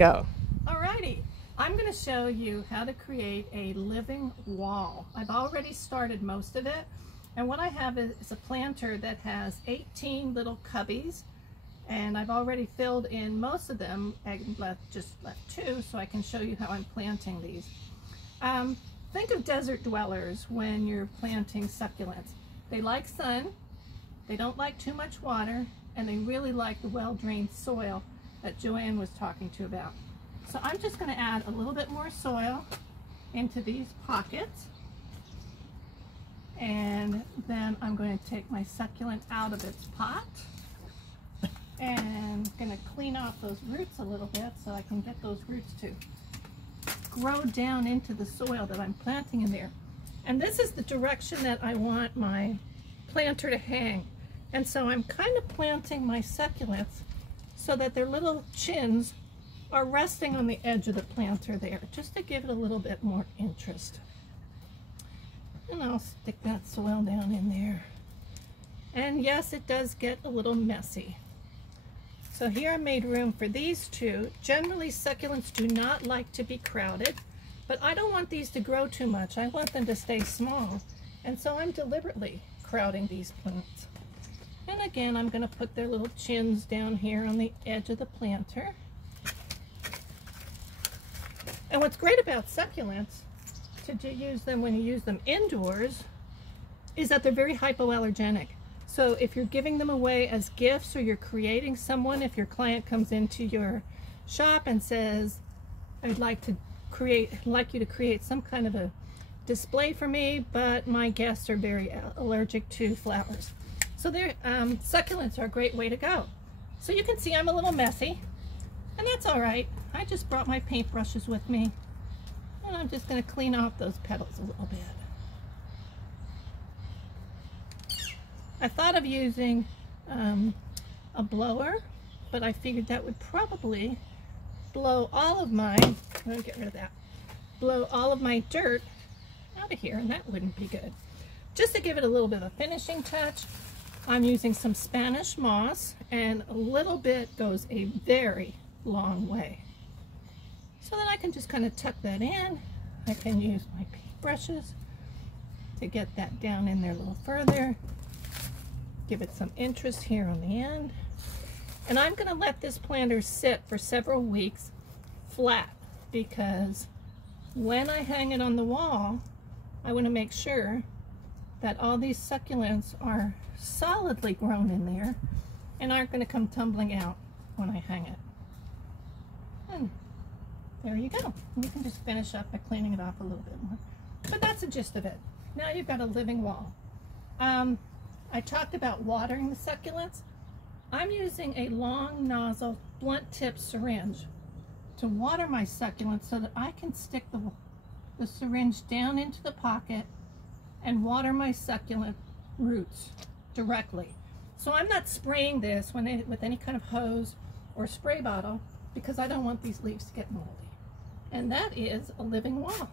Go. Alrighty, I'm going to show you how to create a living wall. I've already started most of it, and what I have is a planter that has 18 little cubbies, and I've already filled in most of them. I just left 2 so I can show you how I'm planting these. Think of desert dwellers when you're planting succulents. They like sun, they don't like too much water, and they really like the well-drained soil that Joanne was talking to about. So I'm just going to add a little bit more soil into these pockets, and then I'm going to take my succulent out of its pot and I'm going to clean off those roots a little bit so I can get those roots to grow down into the soil that I'm planting in there. And this is the direction that I want my planter to hang. And so I'm kind of planting my succulents so that their little chins are resting on the edge of the planter there, just to give it a little bit more interest. And I'll stick that soil down in there. And yes, it does get a little messy. So here I made room for these 2. Generally, succulents do not like to be crowded, but I don't want these to grow too much. I want them to stay small. And so I'm deliberately crowding these plants. And again, I'm going to put their little chins down here on the edge of the planter. And what's great about succulents, to use them when you use them indoors, is that they're very hypoallergenic. So if you're giving them away as gifts, or you're creating someone, if your client comes into your shop and says, I'd like you to create some kind of a display for me, but my guests are very allergic to flowers. So succulents are a great way to go. So you can see I'm a little messy, and that's all right. I just brought my paintbrushes with me, and I'm just going to clean off those petals a little bit. I thought of using a blower, but I figured that would probably blow all of my, let me get rid of that, blow all of my dirt out of here, and that wouldn't be good. Just to give it a little bit of a finishing touch, I'm using some Spanish moss, and a little bit goes a very long way. So then I can just kind of tuck that in. I can use my paintbrushes to get that down in there a little further. Give it some interest here on the end. And I'm going to let this planter sit for several weeks flat, because when I hang it on the wall, I want to make sure that all these succulents are solidly grown in there and aren't going to come tumbling out when I hang it. And there you go. You can just finish up by cleaning it off a little bit more. But that's the gist of it. Now you've got a living wall. I talked about watering the succulents. I'm using a long nozzle, blunt tip syringe to water my succulents so that I can stick the syringe down into the pocket and water my succulent roots directly. So I'm not spraying this with any kind of hose or spray bottle, because I don't want these leaves to get moldy. And that is a living wall.